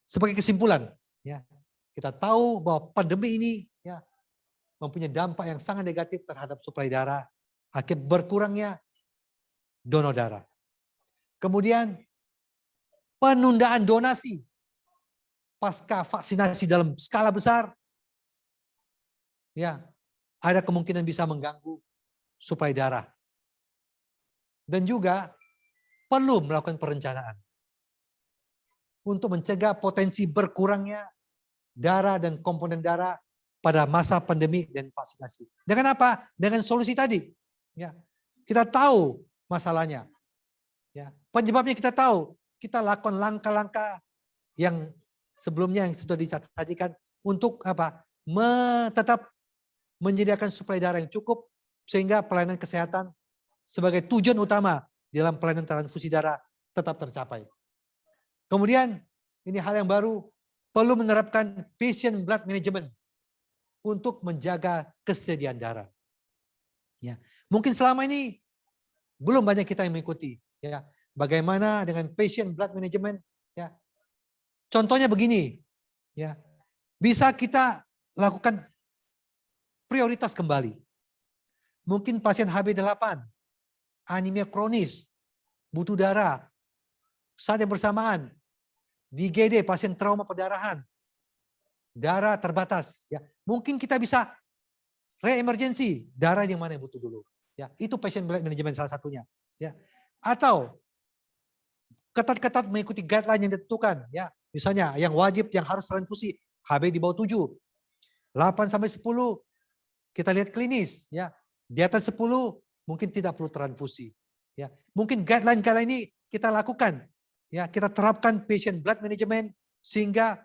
sebagai kesimpulan ya, kita tahu bahwa pandemi ini ya mempunyai dampak yang sangat negatif terhadap suplai darah akibat berkurangnya donor darah. Kemudian penundaan donasi pasca vaksinasi dalam skala besar, ya ada kemungkinan bisa mengganggu suplai darah. Dan juga perlu melakukan perencanaan untuk mencegah potensi berkurangnya darah dan komponen darah pada masa pandemi dan vaksinasi. Dengan apa? Dengan solusi tadi. Ya, kita tahu masalahnya. Ya, penyebabnya kita tahu. Kita lakukan langkah-langkah yang sebelumnya yang sudah disajikan untuk apa? Tetap menyediakan suplai darah yang cukup sehingga pelayanan kesehatan sebagai tujuan utama dalam pelayanan transfusi darah tetap tercapai. Kemudian ini hal yang baru, perlu menerapkan patient blood management untuk menjaga kesediaan darah. Ya, mungkin selama ini belum banyak kita yang mengikuti. Ya, bagaimana dengan patient blood management? Ya, contohnya begini, ya, bisa kita lakukan prioritas kembali. Mungkin pasien HB8, anemia kronis, butuh darah. Saat yang bersamaan, di IGD pasien trauma perdarahan, darah terbatas. Ya, mungkin kita bisa re-emergency, darah yang mana yang butuh dulu. Ya, itu patient blood management salah satunya. Ya, atau ketat-ketat mengikuti guideline yang ditentukan. Ya, misalnya yang wajib yang harus transfusi HB di bawah 7, 8 sampai 10 kita lihat klinis. Ya, di atas 10 mungkin tidak perlu transfusi. Ya, mungkin guideline kali ini kita lakukan. Ya, kita terapkan patient blood management sehingga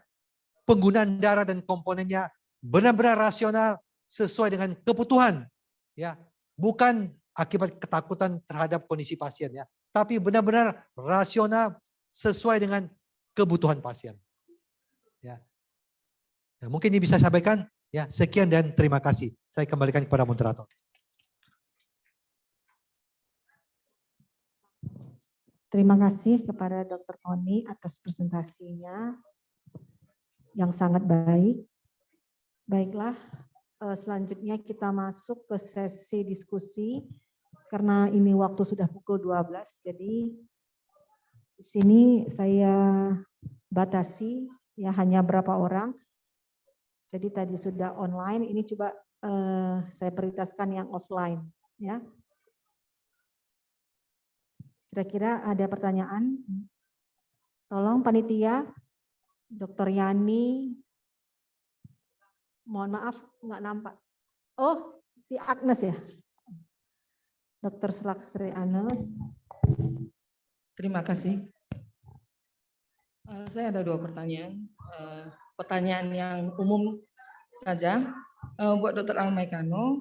penggunaan darah dan komponennya benar-benar rasional sesuai dengan kebutuhan. Ya, bukan akibat ketakutan terhadap kondisi pasien ya, tapi benar-benar rasional sesuai dengan kebutuhan pasien. Ya. Nah, mungkin ini bisa saya sampaikan. Ya, sekian dan terima kasih. Saya kembalikan kepada moderator. Terima kasih kepada Dr. Tony atas presentasinya yang sangat baik. Baiklah, selanjutnya kita masuk ke sesi diskusi karena ini waktu sudah pukul 12. Jadi di sini saya batasi ya hanya berapa orang. Jadi tadi sudah online, ini coba saya prioritaskan yang offline ya. Kira-kira ada pertanyaan? Tolong panitia, Dr. Yani. Mohon maaf, nggak nampak. Oh, si Agnes ya? Dr. Selaksri Agnes. Terima kasih. Saya ada 2 pertanyaan. Pertanyaan yang umum saja. Buat Dr. Almaikano,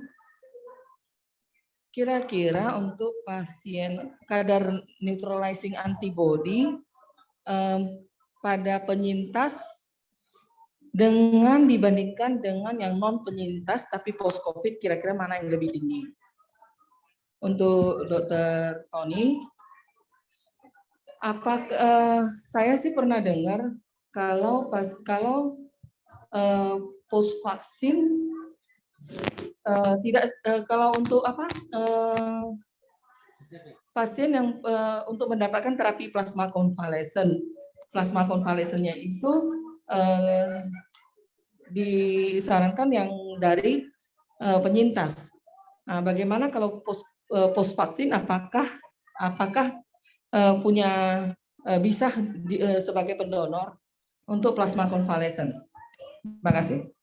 kira-kira untuk pasien kadar neutralizing antibody pada penyintas dibandingkan dengan yang non penyintas tapi post COVID, kira-kira mana yang lebih tinggi? Untuk Dr. Tony, saya sih pernah dengar kalau post vaksin tidak kalau untuk pasien yang untuk mendapatkan terapi plasma konvalesennya itu disarankan yang dari penyintas. Nah, bagaimana kalau post vaksin? Apakah bisa sebagai pendonor untuk plasma konvalesen? Terima kasih.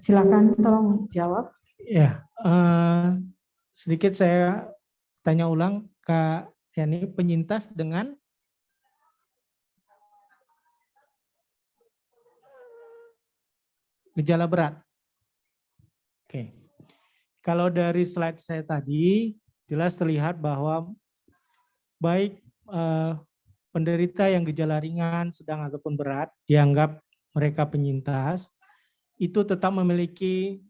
Silakan tolong jawab. Ya, sedikit saya tanya ulang, Kak Yani, penyintas dengan gejala berat. Oke, kalau dari slide saya tadi jelas terlihat bahwa baik penderita yang gejala ringan, sedang ataupun berat dianggap mereka penyintas itu tetap memiliki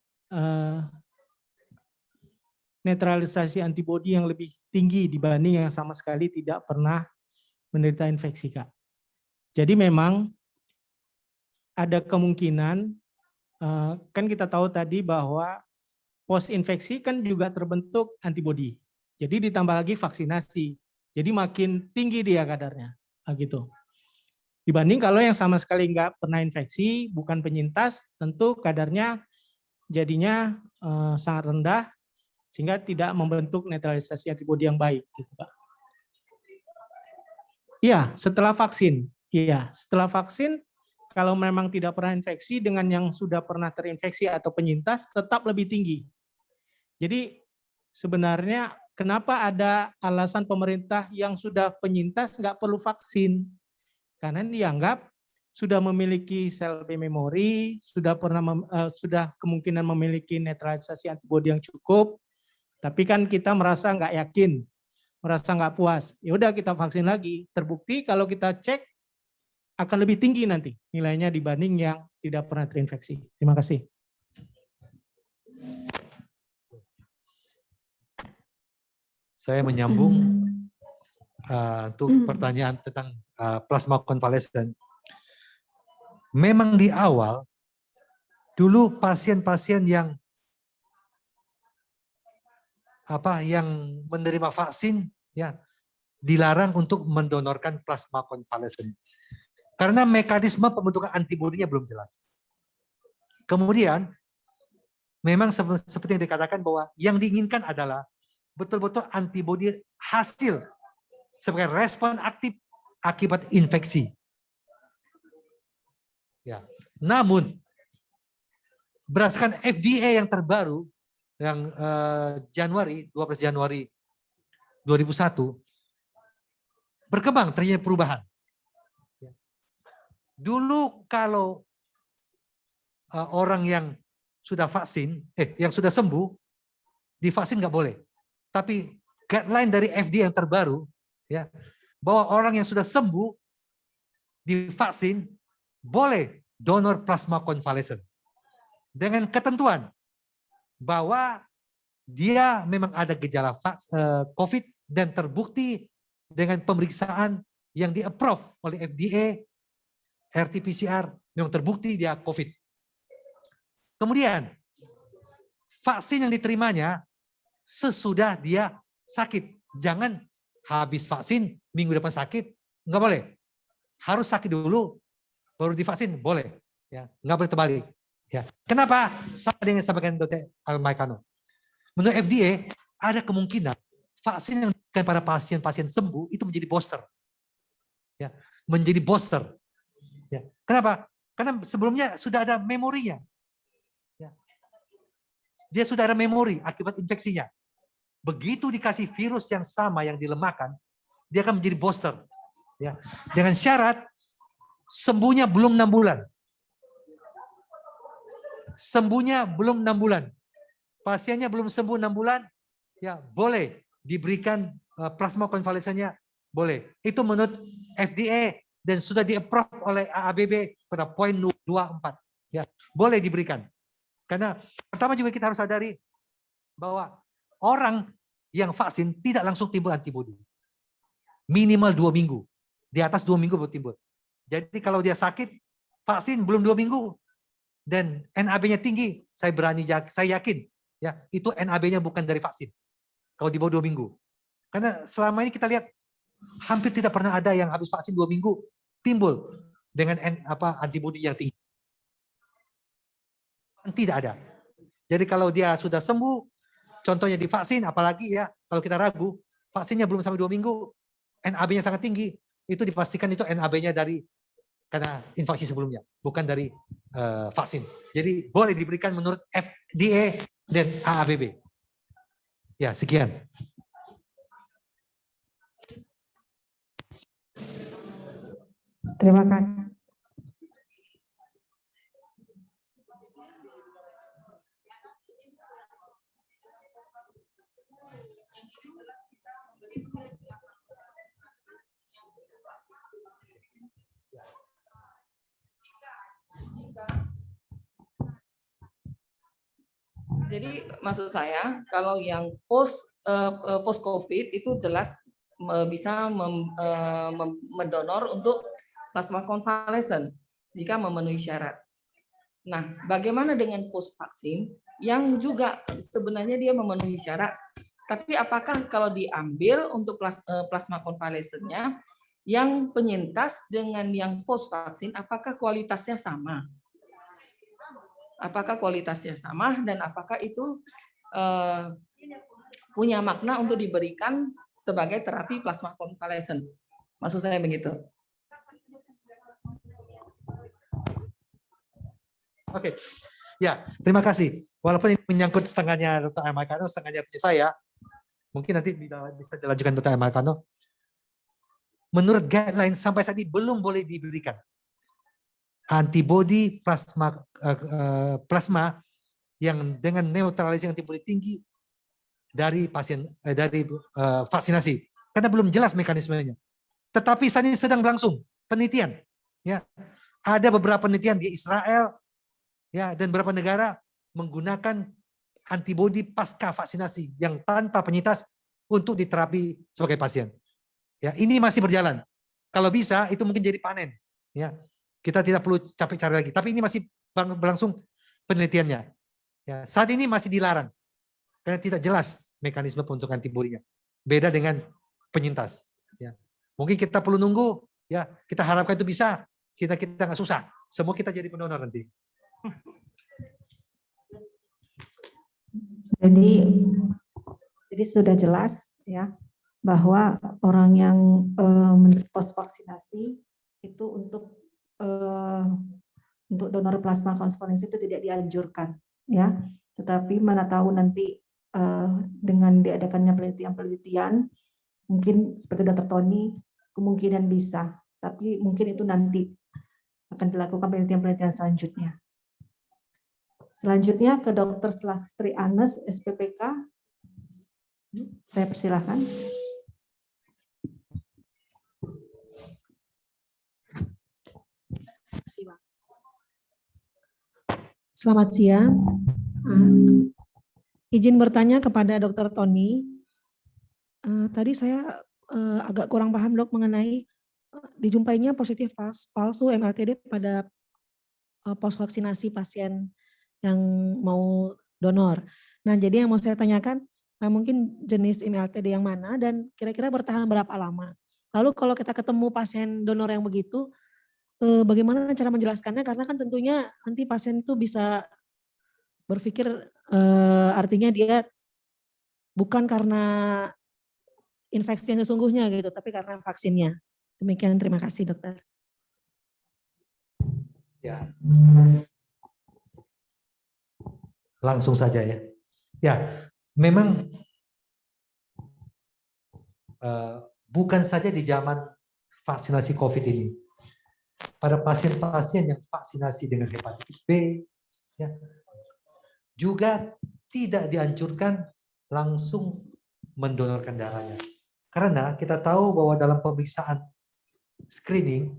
netralisasi antibodi yang lebih tinggi dibanding yang sama sekali tidak pernah menderita infeksi, Kak. Jadi memang ada kemungkinan, kan kita tahu tadi bahwa post infeksi kan juga terbentuk antibodi. Jadi ditambah lagi vaksinasi. Jadi makin tinggi dia kadarnya, gitu. Dibanding kalau yang sama sekali nggak pernah infeksi, bukan penyintas, tentu kadarnya jadinya sangat rendah, sehingga tidak membentuk netralisasi antibodi yang baik, gitu, Pak. Iya, setelah vaksin. Iya, setelah vaksin, kalau memang tidak pernah infeksi dengan yang sudah pernah terinfeksi atau penyintas, tetap lebih tinggi. Jadi sebenarnya kenapa ada alasan pemerintah yang sudah penyintas nggak perlu vaksin? Karena dianggap sudah memiliki sel B memori, sudah sudah kemungkinan memiliki netralisasi antibodi yang cukup, tapi kan kita merasa nggak yakin, merasa nggak puas. Ya udah kita vaksin lagi. Terbukti kalau kita cek akan lebih tinggi nanti nilainya dibanding yang tidak pernah terinfeksi. Terima kasih. Saya menyambung untuk pertanyaan tentang plasma konvalesen. Memang di awal, dulu pasien-pasien yang menerima vaksin ya dilarang untuk mendonorkan plasma konvalesen karena mekanisme pembentukan antibodinya belum jelas. Kemudian memang seperti yang dikatakan bahwa yang diinginkan adalah betul-betul antibodi hasil sebagai respon aktif akibat infeksi. Ya. Namun berdasarkan FDA yang terbaru yang 12 Januari 2001 berkembang terjadi perubahan. Dulu kalau orang yang sudah vaksin, yang sudah sembuh, divaksin nggak boleh. Tapi guideline dari FDA yang terbaru, ya, bahwa orang yang sudah sembuh divaksin boleh donor plasma konvalesen dengan ketentuan bahwa dia memang ada gejala COVID dan terbukti dengan pemeriksaan yang di-approve oleh FDA, RT-PCR yang terbukti dia COVID. Kemudian vaksin yang diterimanya sesudah dia sakit. Jangan habis vaksin minggu depan sakit, nggak boleh. Harus sakit dulu baru divaksin, boleh. Ya, nggak boleh terbalik. Ya, kenapa? Sama dengan sampaikan Dr. Al-Maikano. Menurut FDA ada kemungkinan vaksin yang diberikan pada pasien-pasien sembuh itu menjadi booster. Ya, menjadi booster. Ya, kenapa? Karena sebelumnya sudah ada memorinya. Ya. Dia sudah ada memori akibat infeksinya. Begitu dikasih virus yang sama yang dilemahkan, dia akan menjadi booster. Ya. Dengan syarat sembuhnya belum 6 bulan. Sembuhnya belum 6 bulan. Pasiennya belum sembuh 6 bulan, ya boleh diberikan plasma konvalesennya, boleh. Itu menurut FDA dan sudah di-approve oleh AABB pada poin 24. Ya, boleh diberikan. Karena pertama juga kita harus sadari bahwa orang yang vaksin tidak langsung timbul antibodi. Minimal 2 minggu. Di atas 2 minggu baru timbul. Jadi kalau dia sakit, vaksin belum 2 minggu, dan NAB-nya tinggi, saya yakin, ya itu NAB-nya bukan dari vaksin. Kalau di bawah 2 minggu. Karena selama ini kita lihat, hampir tidak pernah ada yang habis vaksin 2 minggu, timbul dengan antibodi yang tinggi. Tidak ada. Jadi kalau dia sudah sembuh, contohnya divaksin, apalagi ya, kalau kita ragu, vaksinnya belum sampai 2 minggu, NAB-nya sangat tinggi, itu dipastikan itu NAB-nya dari karena infeksi sebelumnya, bukan dari vaksin. Jadi boleh diberikan menurut FDA dan AABB. Ya, sekian. Terima kasih. Jadi maksud saya kalau yang post COVID itu jelas bisa mendonor untuk plasma konvalesen jika memenuhi syarat. Nah, bagaimana dengan post vaksin yang juga sebenarnya dia memenuhi syarat, tapi apakah kalau diambil untuk plasma konvalesennya yang penyintas dengan yang post vaksin, apakah kualitasnya sama? Apakah kualitasnya sama dan apakah itu punya makna untuk diberikan sebagai terapi plasma konvalesen? Maksud saya begitu. Oke, ya terima kasih. Walaupun ini menyangkut setengahnya Dr. Al-Maikano, setengahnya punya saya, mungkin nanti bisa dilanjutkan Dr. Al-Maikano. Menurut guideline sampai saat ini belum boleh diberikan. antibodi plasma yang dengan neutralisasi antibodi tinggi dari pasien dari vaksinasi, karena belum jelas mekanismenya. Tetapi saat ini sedang berlangsung penelitian. Ya, ada beberapa penelitian di Israel, ya, dan beberapa negara menggunakan antibodi pasca vaksinasi yang tanpa penyintas untuk diterapi sebagai pasien. Ya, ini masih berjalan. Kalau bisa itu mungkin jadi panen. Ya, kita tidak perlu capek cari lagi. Tapi ini masih berlangsung penelitiannya. Ya, saat ini masih dilarang karena tidak jelas mekanisme pembentukan antibodinya. Beda dengan penyintas. Ya, mungkin kita perlu nunggu. Ya, kita harapkan itu bisa. Kita nggak susah. Semua kita jadi pendonor nanti. Jadi sudah jelas ya bahwa orang yang post vaksinasi itu untuk donor plasma konvalesen itu tidak dianjurkan ya. Tetapi mana tahu nanti dengan diadakannya penelitian mungkin seperti Dr. Tony kemungkinan bisa, tapi mungkin itu nanti akan dilakukan penelitian selanjutnya. Selanjutnya ke Dr. Slastri Anes, SPPK. Saya persilahkan. Selamat siang. Izin bertanya kepada Dr. Tony. Tadi saya agak kurang paham dok mengenai dijumpainya positif palsu MLTD pada pos vaksinasi pasien yang mau donor. Nah, jadi yang mau saya tanyakan, mungkin jenis MLTD yang mana dan kira-kira bertahan berapa lama. Lalu kalau kita ketemu pasien donor yang begitu, bagaimana cara menjelaskannya? Karena kan tentunya nanti pasien itu bisa berpikir artinya dia bukan karena infeksi yang sesungguhnya gitu, tapi karena vaksinnya. Demikian, terima kasih dokter. Ya. Langsung saja ya. Ya, memang bukan saja di zaman vaksinasi COVID ini. Pada pasien-pasien yang vaksinasi dengan hepatitis B, ya, juga tidak dianjurkan langsung mendonorkan darahnya. Karena kita tahu bahwa dalam pemeriksaan screening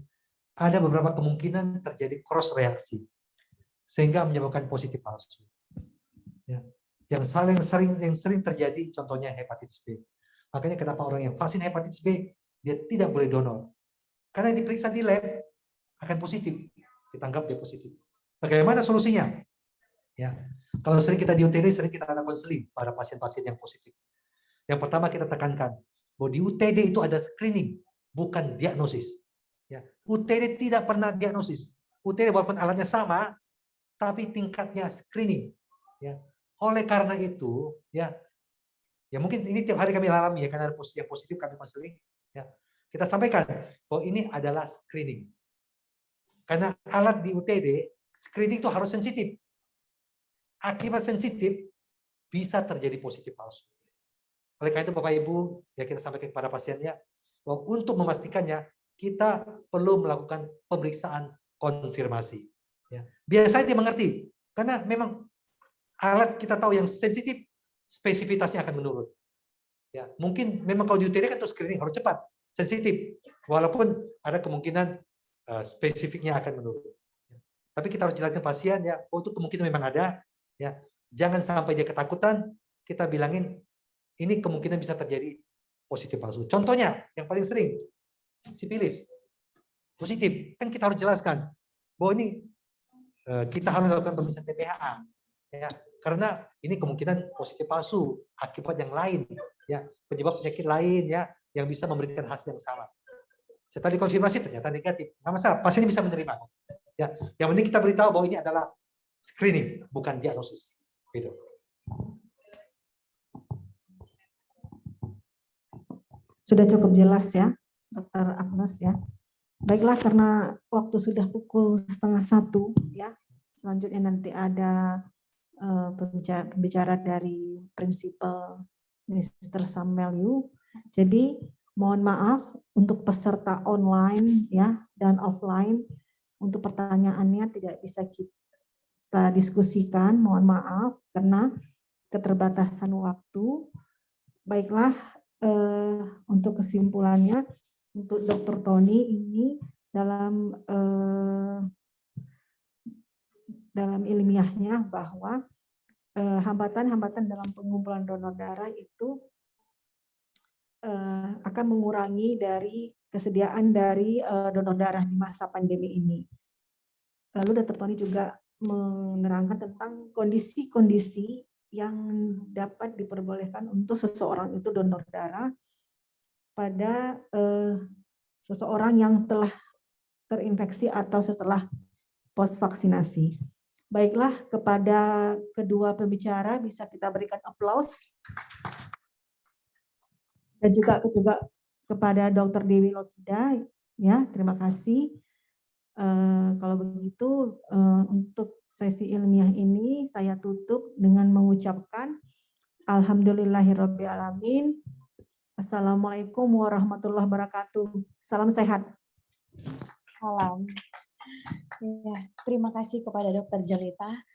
ada beberapa kemungkinan terjadi cross reaksi sehingga menyebabkan positif palsu. Ya. Yang sering terjadi contohnya hepatitis B. Makanya kenapa orang yang vaksin hepatitis B dia tidak boleh donor. Karena diperiksa di lab akan positif. Kita anggap dia positif. Bagaimana solusinya? Ya. Kalau sering kita di UTD, sering kita ada konseling pada pasien-pasien yang positif. Yang pertama kita tekankan bahwa di UTD itu ada screening, bukan diagnosis. Ya. UTD tidak pernah diagnosis. UTD walaupun alatnya sama, tapi tingkatnya screening. Ya. Oleh karena itu, ya mungkin ini tiap hari kami alami ya, karena ada yang positif kami konseling. Ya. Kita sampaikan bahwa ini adalah screening. Karena alat di UTD, screening itu harus sensitif. Akibat sensitif, bisa terjadi positif palsu. Oleh karena itu Bapak Ibu, ya kita sampaikan kepada pasiennya, bahwa untuk memastikannya, kita perlu melakukan pemeriksaan konfirmasi. Ya. Biasanya dia mengerti, karena memang alat kita tahu yang sensitif, spesifitasnya akan menurun. Ya, mungkin memang kalau di UTD kan terus screening harus cepat, sensitif, walaupun ada kemungkinan spesifiknya akan menurun. Tapi kita harus jelaskan pasien ya, oh itu kemungkinan memang ada, ya. Jangan sampai dia ketakutan, kita bilangin ini kemungkinan bisa terjadi positif palsu. Contohnya yang paling sering sifilis positif, kan kita harus jelaskan bahwa ini kita harus lakukan pemeriksaan TPHA, ya. Karena ini kemungkinan positif palsu akibat yang lain, ya, penyebab penyakit lain, ya, yang bisa memberikan hasil yang sama. Setelah dikonfirmasi ternyata negatif, nggak masalah, pasien bisa menerima. Ya, yang penting kita beritahu bahwa ini adalah screening, bukan diagnosis. Gitu. Sudah cukup jelas ya, Dr. Agnes ya. Baiklah, karena waktu sudah pukul 12:30 ya. Selanjutnya nanti ada pembicara dari Prinsipal Mr. Samuel Yu. Jadi mohon maaf untuk peserta online ya dan offline untuk pertanyaannya tidak bisa kita diskusikan, mohon maaf karena keterbatasan waktu. Baiklah, untuk kesimpulannya, untuk Dr. Tony ini dalam ilmiahnya bahwa hambatan-hambatan dalam pengumpulan donor darah itu akan mengurangi dari kesediaan dari donor darah di masa pandemi ini. Lalu Dr. Tony juga menerangkan tentang kondisi-kondisi yang dapat diperbolehkan untuk seseorang itu donor darah pada seseorang yang telah terinfeksi atau setelah post vaksinasi. Baiklah, kepada kedua pembicara bisa kita berikan aplaus. Dan juga kepada Dr. Dewi Lokida, ya, terima kasih. Kalau begitu, untuk sesi ilmiah ini saya tutup dengan mengucapkan Alhamdulillahirrabbilalamin. Assalamualaikum warahmatullahi wabarakatuh. Salam sehat. Salam. Ya, terima kasih kepada Dr. Jelita